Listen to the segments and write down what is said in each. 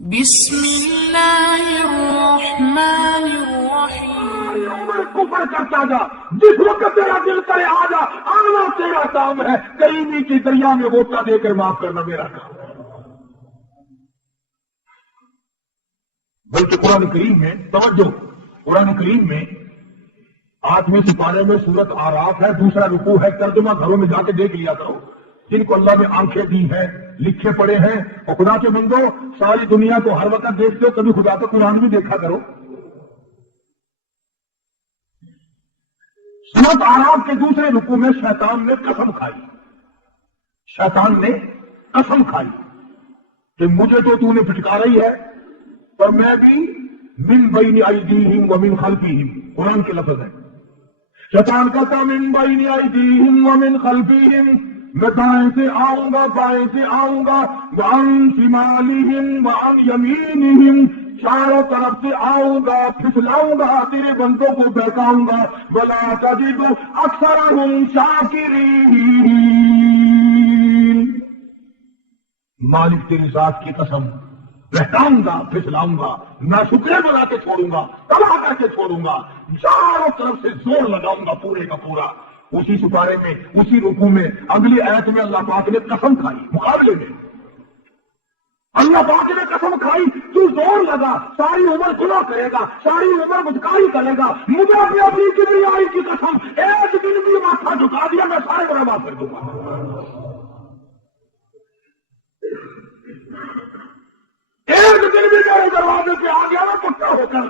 بسم اللہ الرحمن الرحیم۔ عمر کفر کرتا جا، جس وقت تیرا دل کرے آ جا، آنا تیرا کام ہے، کریمی کی دریا میں غوطہ دے کر معاف کرنا میرا کام ہے۔ بلکہ قرآن کریم میں توجہ، قرآن کریم میں 8ویں سپارے میں سورت آراف ہے، دوسرا رکوع ہے، ترجمہ گھروں میں جا کے دیکھ لیا کرو۔ جن کو اللہ نے آنکھیں دی ہیں، لکھے پڑے ہیں، اور خدا کے بندو ساری دنیا کو ہر وقت دیکھتے ہو، کبھی خدا کا قرآن بھی دیکھا کرو۔ سورت آراف کے دوسرے رکوع میں شیطان نے قسم کھائی، شیطان نے قسم کھائی کہ مجھے تو نے پھٹکارا ہی ہے، اور میں بھی من بین ایدیہم ومن خلفہم، قرآن کے لفظ ہے۔ شیطان کہتا من بین ایدیہم ومن خلفہم، میں دائیں سے آؤں گا، بائیں سے آؤں گا، وعن شمالہم وعن یمینہم، چاروں طرف سے آؤں گا، پھسلاؤں گا، تیرے بندوں کو بہکاؤں گا، ولا تجد اکثرہم شاکرین۔ مالک تیری ذات کی قسم، بہکاؤں گا، پھسلاؤں گا، نہ شکرے بنا کے چھوڑوں گا، تباہ کر کے چھوڑوں گا، چاروں طرف سے زور لگاؤں گا پورے کا پورا۔ اسی سپارے میں، اسی رکوع میں، اگلی آیت میں اللہ پاک نے قسم کھائی، مقابلے میں اللہ پاک نے قسم کھائی، تو زور لگا، ساری عمر گناہ کرے گا، ساری عمر بدکاری کرے گا، مجھے اپنی کبریائی کی قسم، ایک دن بھی ماتھا جھکا دیا میں سارے گناہ معاف کر دوں گا۔ ایک دن بھی میرے دروازے پہ آ گیا نا پکا ہو کر،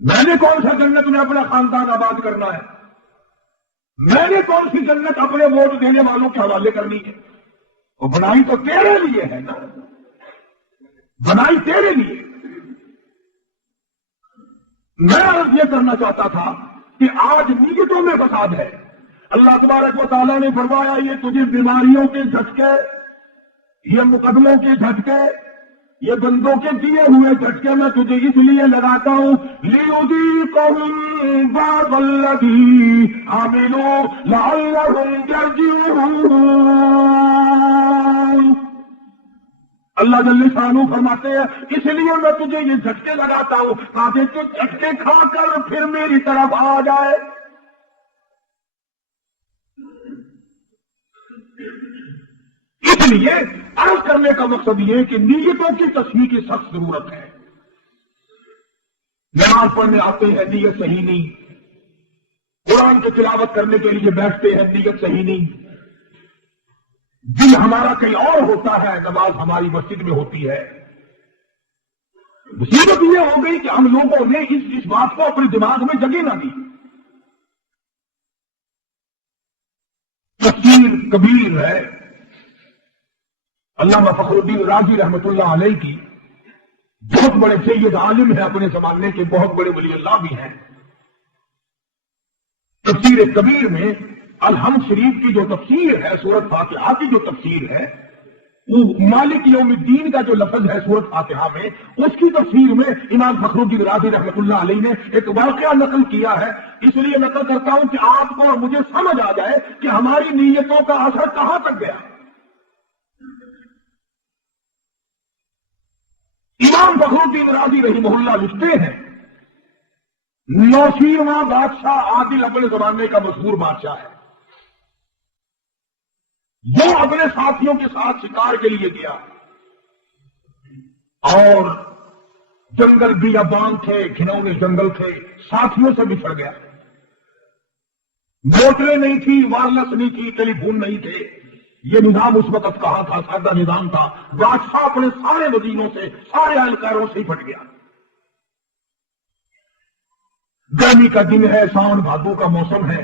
میں نے کون سا جنت میں اپنا خاندان آباد کرنا ہے، میں نے کون سی جنت اپنے ووٹ دینے والوں کے حوالے کرنی ہے؟ وہ بنائی تو تیرے لیے ہے نا، بنائی تیرے لیے۔ میں عرض یہ کرنا چاہتا تھا کہ آج نیتوں میں فساد ہے۔ اللہ تبارک و تعالیٰ نے فرمایا یہ تجھے بیماریوں کے جھٹکے، یہ مقدموں کے جھٹکے، یہ بندوں کے دیے ہوئے جھٹکے میں تجھے اس لیے لگاتا ہوں لِيُذِيقَهُم بَعْضَ الَّذِي عَمِلُوا لَعَلَّهُمْ يَرْجِعُونَ۔ اللہ جل شانہ فرماتے ہیں اس لیے میں تجھے یہ جھٹکے لگاتا ہوں تاکہ تو جھٹکے کھا کر پھر میری طرف آ جائے۔ اس لیے عرض کرنے کا مقصد یہ کہ نیتوں کی تصحیح کی سخت ضرورت ہے۔ نماز پڑھنے آتے ہیں، نیت صحیح نہیں، قرآن کی تلاوت کرنے کے لیے بیٹھتے ہیں، نیت صحیح نہیں، دل ہمارا کہیں اور ہوتا ہے، نماز ہماری مسجد میں ہوتی ہے۔ مصیبت یہ ہو گئی کہ ہم لوگوں نے اس بات کو اپنے دماغ میں جگہ نہ دی۔ تفسیر کبیر ہے علامہ فخر الدین رازی رحمۃ اللہ علیہ کی، بہت بڑے سید عالم ہیں اپنے زمانے کے، بہت بڑے ولی اللہ بھی ہیں۔ تفسیر کبیر میں الحمد شریف کی جو تفسیر ہے، سورۃ فاتحہ کی جو تفسیر ہے، وہ مالک یوم الدین کا جو لفظ ہے سورۃ فاتحہ میں، اس کی تفسیر میں امام فخر الدین رازی رحمۃ اللہ علیہ نے ایک واقعہ نقل کیا ہے۔ اس لیے نقل کرتا ہوں کہ آپ کو اور مجھے سمجھ آ جائے کہ ہماری نیتوں کا اثر کہاں تک گیا۔ امام فخر الدین رازی رحمہ اللہ لکھتے ہیں 89واں بادشاہ عادل اپنے زمانے کا مشہور بادشاہ ہے، وہ اپنے ساتھیوں کے ساتھ شکار کے لیے گیا اور جنگل بیابان تھے، گھنونے جنگل تھے، ساتھیوں سے بچھڑ گیا۔ موٹریں نہیں تھی، وائرلیس نہیں تھی، ٹیلی فون نہیں تھے، یہ نظام اس وقت کہا تھا، سادہ نظام تھا۔ بادشاہ اپنے سارے وزیروں سے، سارے اہلکاروں سے ہی پھٹ گیا۔ گرمی کا دن ہے، ساون بھادو کا موسم ہے،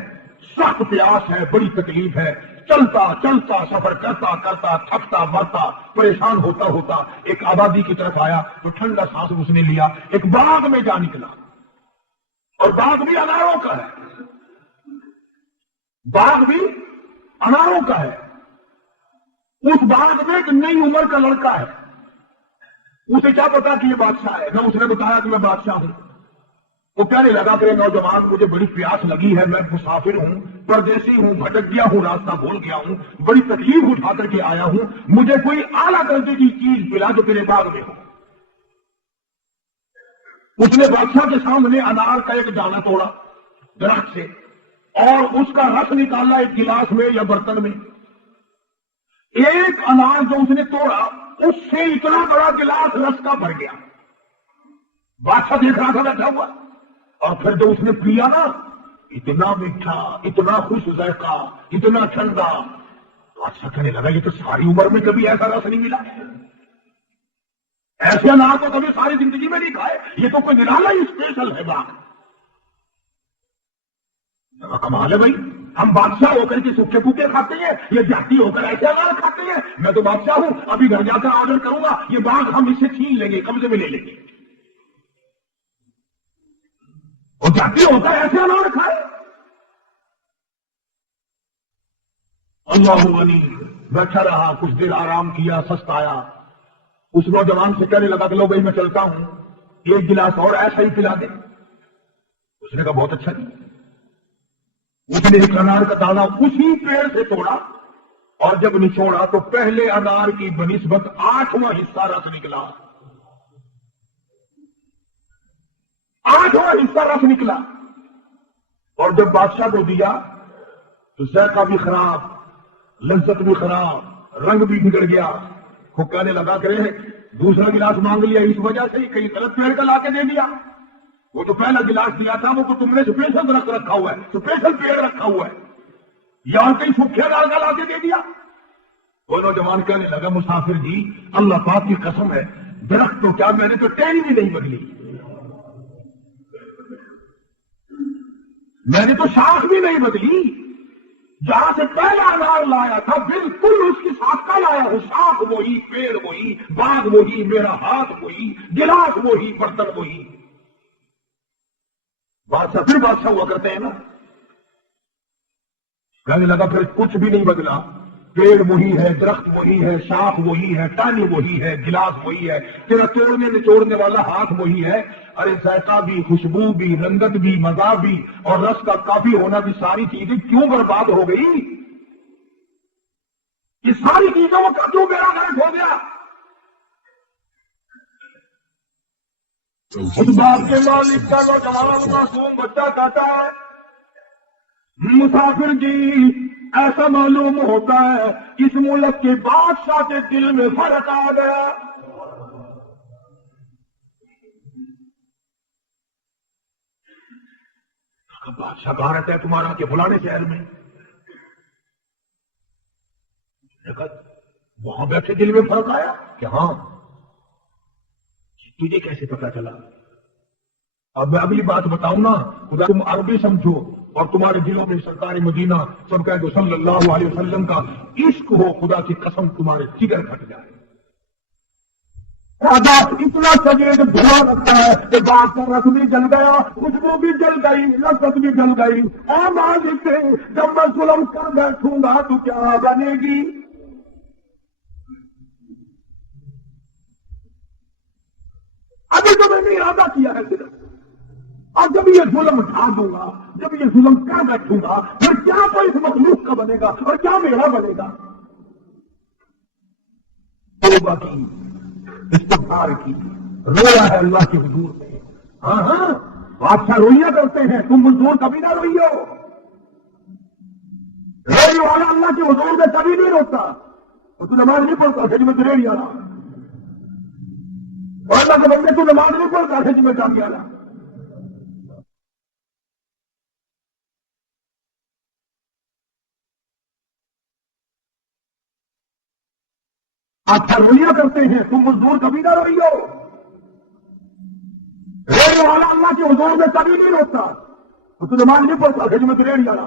سخت پیاس ہے، بڑی تکلیف ہے، چلتا چلتا سفر کرتا کرتا تھکتا مرتا پریشان ہوتا ہوتا ایک آبادی کی طرف آیا تو ٹھنڈا سانس اس نے لیا، ایک باغ میں جا نکلا، اور باغ بھی اناروں کا ہے، باغ بھی اناروں کا ہے۔ اس باغ میں ایک نئی عمر کا لڑکا ہے، اسے کیا پتا کہ یہ بادشاہ ہے، نہ اس نے بتایا کہ میں بادشاہ ہوں۔ وہ کہنے لگا کہ نوجوان مجھے بڑی پیاس لگی ہے، میں مسافر ہوں، پردیسی ہوں، بھٹک گیا ہوں، راستہ بھول گیا ہوں، بڑی تکلیف اٹھا کر کے آیا ہوں، مجھے کوئی اعلیٰ درجے کی چیز پلا جو تیرے باغ میں ہو۔ اس نے بادشاہ کے سامنے انار کا ایک دانہ توڑا درخت سے اور اس کا رس نکالا ایک گلاس میں یا برتن میں۔ ایک انار جو اس نے توڑا اس سے اتنا بڑا گلاس رس کا بھر گیا۔ بادشاہ دیکھ رہا تھا بیٹھا ہوا، اور پھر جو اس نے پیا نا، اتنا میٹھا، اتنا خوش ذائقہ، اتنا ٹھنڈا، تو اچھا کہنے لگا یہ تو ساری عمر میں کبھی ایسا رس نہیں ملا، ایسے انار تو کبھی ساری زندگی میں نہیں کھائے، یہ تو کوئی نرالا ہی اسپیشل ہے باغ۔ کمال ہے بھائی، ہم بادشاہ ہو کر کے سوکھے پھوکے کھاتے ہیں، یہ جاتی ہو کر ایسے انار کھاتے ہیں؟ میں تو بادشاہ ہوں، ابھی گھر جا کر آرڈر کروں گا، یہ باغ ہم اس سے چھین لیں گے، قبضے میں لے لیں گے۔ وہ جاتی ہو کر ایسے انار کھائے؟ اللہ غنی بیٹھا رہا، کچھ دیر آرام کیا، سستا آیا، اس نوجوان سے کہنے لگا کہ لو بھائی میں چلتا ہوں، ایک گلاس اور ایسا ہی پلا دے۔ اس نے کہا بہت اچھا جی۔ اس نے ایک انار کا دانہ اسی پیڑ سے توڑا اور جب نچوڑا تو پہلے انار کی بنسبت 8واں حصہ رس نکلا، 8واں حصہ رس نکلا، اور جب بادشاہ کو دیا تو ذائقہ بھی خراب، لذت بھی خراب، رنگ بھی بگڑ گیا۔ وہ کہنے لگا کہ دوسرا گلاس مانگ لیا اس وجہ سے کہیں غلط پیڑ کا لا کے دے دیا، وہ جو پہلا گلاس دیا تھا وہ تو تم نے اسپیشل درخت رکھا ہوا ہے، اسپیشل پیڑ رکھا ہوا ہے، یا کہیں سوکھے ڈال کا لا کے دے دیا۔ وہ نوجوان کہنے لگا مسافر جی اللہ پاک کی قسم ہے، درخت تو کیا میں نے تو ٹہنی بھی نہیں بدلی، میں نے تو شاخ بھی نہیں بدلی، جہاں سے پہلا انار لایا تھا بالکل اس کی ساتھ کا لایا ہوں، شاخ وہی، پیڑ وہی، باغ وہی، میرا ہاتھ وہی، گلاس وہی، برتن وہی۔ بادشاہ پھر بادشاہ ہوا کرتے ہیں نا، کہنے لگا پھر کچھ بھی نہیں بدلا، پیڑ وہی ہے، درخت وہی ہے، شاخ وہی ہے، ٹہنی وہی ہے، گلاس وہی ہے، تیرا توڑنے نچوڑنے والا ہاتھ وہی ہے، ارے ذائقہ بھی، خوشبو بھی، رنگت بھی، مزہ بھی اور رس کا کافی ہونا بھی، ساری چیزیں کیوں برباد ہو گئی؟ یہ ساری چیزوں کا کیوں میرا غلط ہو گیا؟ اس بات کے مالک کا نوجوان معصوم بچہ کہتا ہے مسافر جی ایسا معلوم ہوتا ہے اس ملک کے بادشاہ کے دل میں فرق آ گیا۔ بادشاہ کہاں رہتا ہے تمہارا کہ فلانے شہر میں؟ وہاں بیٹھے دل میں فرق آیا کہ ہاں، تجھے کیسے پتا چلا؟ اب میں اگلی بات بتاؤں نا، خدا تم عربی سمجھو اور تمہارے دلوں میں سرکار مدینہ سب کہہ دو صلی اللہ علیہ وسلم کا عشق ہو، خدا کی قسم تمہارے جگر پھٹ جائے۔ خدا اتنا سجید بھلا رکھتا ہے کہ بات کا رس بھی جل گیا، خوشبو بھی جل گئی، لذت بھی جل گئی۔ اے مالک جب میں ظلم کر بیٹھوں گا تو کیا بنے گی؟ ابھی تو میں نے ارادہ کیا ہے صرف، اور جب یہ ظلم اٹھا دوں گا، جب یہ ظلم کر بیٹھوں گا، پھر کیا تو اس مخلوق کا بنے گا اور کیا میرا بنے گا؟ توبہ کی، استغفار کی، رویا ہے اللہ کے حضور میں۔ ہاں ہاں بادشاہ رویا کرتے ہیں، تم مزدور کبھی نہ روئیو، ریڑھی والا اللہ کے حضور میں کبھی نہیں روتا، اور تو نماز نہیں پڑھتا تھا جی میں ریڑھی والا، اور اللہ کے بندے تو نماز نہیں پڑھتا تھا جی میں کام کیا رہا۔ اچھا رویا کرتے ہیں، تم مزدور کبھی نہ روئیو، ریڑھی والا اللہ کے حضور میں کبھی نہیں روتا، اور تو نماز نہیں پڑھتا تھا جی میں ریڑھی والا،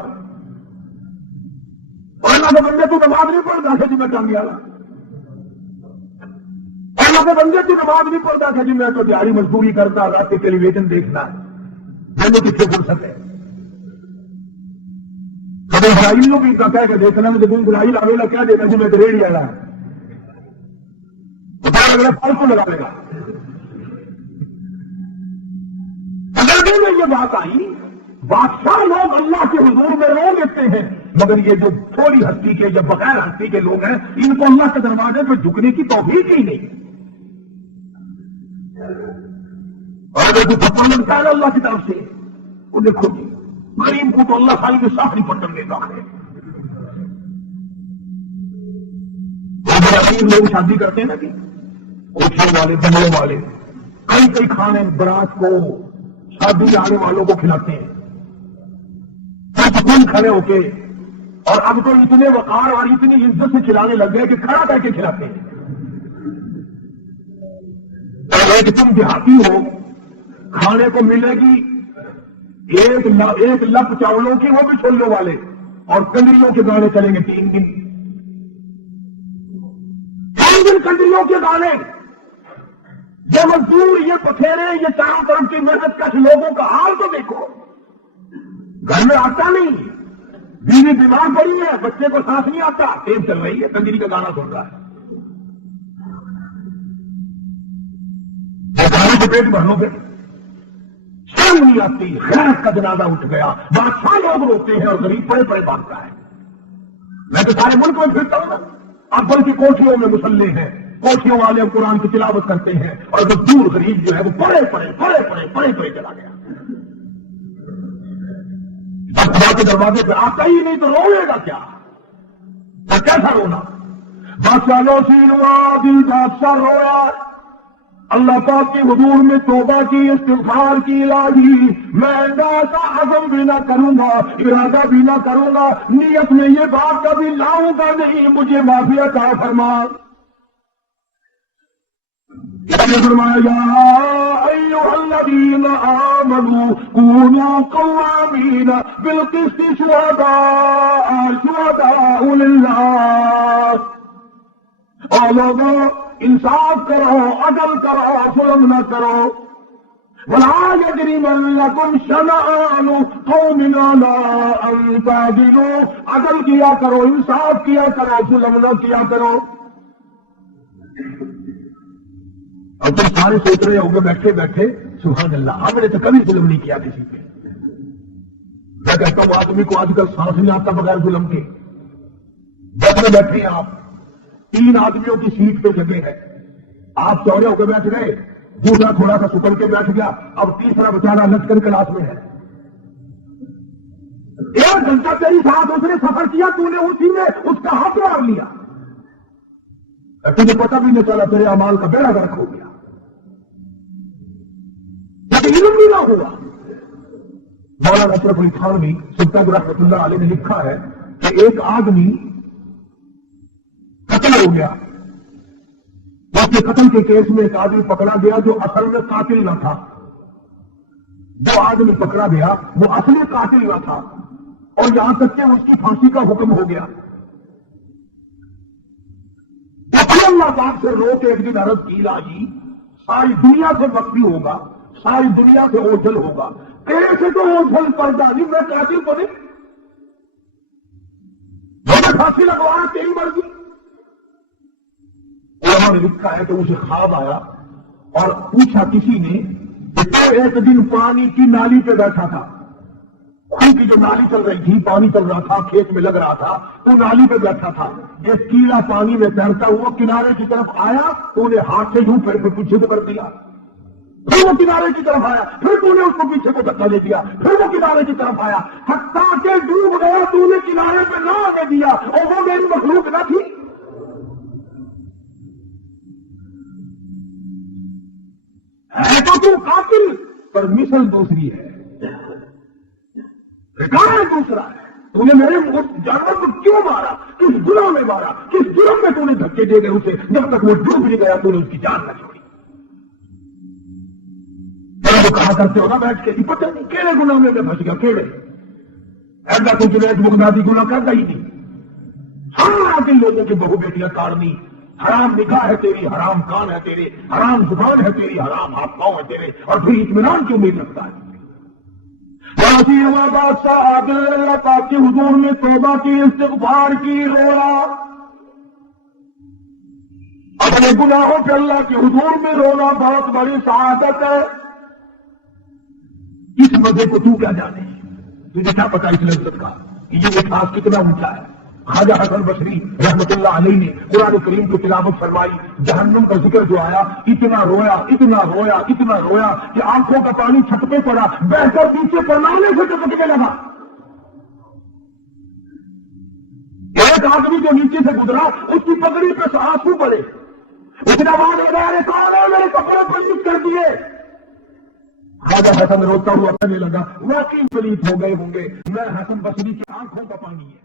اور اللہ کے بندے تو نماز نہیں پڑھتا تھا جی میں کام کیا رہا، اور اللہ کے بندے تو نماز نہیں پڑھتا تھا جی میں تو دیہڑی مزدوری کرتا، رات کے ٹیلی ویژن دیکھنا، میں کتنے فرصت ہے کبھی اسرائیلوں کی کہہ کے دیکھنا میں جب اسرائیل آگے کیا دیتا جی میں تو ریڑھی والا پھل کو لگا لے گا، اگر نہیں یہ بات آئی بادشاہ لوگ اللہ کے حضور میں رو دیتے ہیں، مگر یہ جو تھوڑی ہستی کے یا بغیر ہستی کے لوگ ہیں ان کو اللہ کے دروازے پہ جھکنے کی توفیق ہی نہیں۔ اور اگر کوئی تھپڑ لگتا ہے اللہ کی طرف سے وہ دیکھو جی غریب کو تو اللہ خالی کے ساتھ نہیں پٹن دیتا ہے۔ غریب لوگ شادی کرتے ہیں نا کہ کوٹھیوں والے بنگلوں والے کئی کئی کھانے برات کو شادی آنے والوں کو کھلاتے ہیں، سکون کھڑے ہو کے، اور اب تو اتنے وقار اور اتنی عزت سے کھلانے لگ گئے کہ کھڑا کر کے کھلاتے ہیں۔ کہ تم دیہاتی ہو کھانے کو ملے گی ایک لپ چاولوں کی، وہ بھی چھولوں والے، اور کنڈریوں کے گانے چلیں گے 3 دن، 3 دن کنڈریوں کے گانے۔ یہ مزدور، یہ پتھیرے، یہ چاروں طرف کی محنت کش لوگوں کا حال تو دیکھو، گھر میں آتا نہیں، بیوی بیمار پڑی ہے، بچے کو سانس نہیں آتا، ٹرین چل رہی ہے، کنجری کا گانا سن رہا ہے، گانے سے پیٹ بھر لو گے، شرم نہیں آتی، غیرت کا جنازہ اٹھ گیا، بادشاہ لوگ روتے ہیں اور غریب پڑے پڑے باندھتا ہے۔ میں تو سارے ملک میں پھرتا ہوں نا، اب بلکہ کوٹھیوں میں مسلح ہیں، کوٹھیوں والے اب قرآن کی تلاوت کرتے ہیں، اور جو دور غریب جو ہے وہ پڑے پڑے چلا گیا، خدا کے دروازے پہ آتا ہی نہیں تو روئے گا کیا؟ تو کیسا رونا؟ بادشاہ نوشین ہوا، دل بادشاہ رویا، اللہ پاک کے حضور میں توبہ کی، استغفار کی، الہی میں ایسا عزم بھی نہ کروں گا، ارادہ بھی نہ کروں گا، نیت میں یہ بات کبھی لاؤں گا نہیں، مجھے معافی عطا فرما۔ فرمایا یا ایھا الذین آمنوا کونوا قوامین بالقسط شہداء للہ، اور لوگوں انصاف کرو، عدل کرو، ظلم نہ کرو، ولا یجرمنکم شنآن قوم علی ان تعدلوا، عدل کیا کرو، انصاف کیا کرو، ظلم نہ کیا کرو۔ اب تم سارے سوچ رہے ہو گے بیٹھے بیٹھے سبحان اللہ ہم نے تو کبھی ظلم نہیں کیا کسی پہ۔ میں کہتا ہوں آدمی کو آج کل سانس نہیں آتا بغیر ظلم کے۔ بیٹھے بیٹھے ہیں آپ، 3 آدمیوں کی سیٹ پہ جگہ ہے، آپ چورے ہو کے بیٹھ گئے، دوسرا تھوڑا سا سکڑ کے بیٹھ گیا، اب تیسرا بیچارہ لٹکن کلاس میں ہے۔ 1 گھنٹہ تیری ساتھ اس نے سفر کیا، تو نے اسی میں اس کا ہاتھ مار لیا، تجھے پتہ بھی نہیں چلا، تیرے اعمال کا بیڑا غرق ہو گیا، لیکن علم بھی نہ ہوا۔ مولانا اشرف علی تھانوی سلطان رحمۃ اللہ علیہ نے لکھا ہے کہ ایک آدمی قتل ہو گیا، اس کے قتل کے کیس میں ایک آدمی پکڑا گیا جو اصل میں قاتل نہ تھا، جو آدمی پکڑا گیا وہ اصلی قاتل نہ تھا، اور یہاں تک کہ اس کی پھانسی کا حکم ہو گیا۔ اللہ پاک سے رو کے ایک دن عرض کی الہی ساری دنیا سے بخشی ہوگا، ساری دنیا سے اوجھل ہوگا، تیرے سے تو اوجھل پڑتا نہیں، میں قاتل کو نہیں، میں پھانسی لگوانا تیری مرضی۔ علماء نے لکھا ہے کہ اسے خواب آیا اور پوچھا کسی نے کہ تو ایک دن پانی کی نالی پہ بیٹھا تھا، خون کی جو نالی چل رہی تھی، پانی چل رہا تھا، کھیت میں لگ رہا تھا، تو نالی پہ بیٹھا تھا، ایک کیڑا پانی میں تیرتا ہوا کنارے کی طرف آیا تو انہیں ہاتھ سے یوں پھر پیچھے کو کر دیا، پھر وہ کنارے کی طرف آیا، پھر تو نے اس کو پیچھے کو دھکا دے دیا، پھر وہ کنارے کی طرف آیا، حتیٰ کہ ڈوب گیا، تو نے کنارے پہ نہ آنے دیا، اور وہ میری مخلوق نہ تھی۔ ہے تو تم قاتل، پر مثل دوسری ہے، ٹھکانا دوسرا ہے۔ تو نے میرے جانور کو کیوں مارا، کس گناہ میں مارا، کس جرم میں تو نے دھکے دے گئے اسے، جب تک وہ ڈوب نہیں گیا تو نے اس کی جان نہ چھوڑی۔ وہ کہا کرتے ہو نا بیٹھ کے پتہ نہیں کیڑے گناہ میں پھنس گیا، کیڑے ایسا تو جنید بغدادی گناہ کرتا ہی نہیں، سارا دن لوگوں کی بہو بیٹیاں تاڑنی، حرام نگاہ ہے تیری، حرام کان ہے تیرے، حرام زبان ہے تیری، حرام ہاتھ پاؤں ہے تیرے، اور پھر اطمینان کی امید رکھتا ہے۔ بادشاہ عادل اللہ پاک کے حضور میں توبہ کی، استغفار کی، رویا، اپنے گناہوں پہ اللہ کے حضور میں رونا بہت بڑی سعادت ہے۔ اس مزے کو تو کیا جانے، تجھے کیا پتا اس لذت کا کہ یہ احساس کتنا اونچا ہے۔ خواجہ حسن بصری رحمت اللہ علیہ نے قرآن کریم کی تلاوت فرمائی، جہنم کا ذکر جو آیا، اتنا رویا اتنا رویا اتنا رویا کہ آنکھوں کا پانی چھت پہ پڑا، بہ کر پیچھے پرنامے سے ٹپکنے لگا۔ ایک آدمی جو نیچے سے گزرا، اس کی پگڑی پہ آنسو پڑے، اس نے آواز لگایا، کون ہے میرے کپڑے پلیت کر دیے؟ خواجہ حسن روتا ہوا کہنے لگا، واقعی پلیت ہو گئے ہوں گے، میں حسن بصری کی آنکھوں کا پانی ہے۔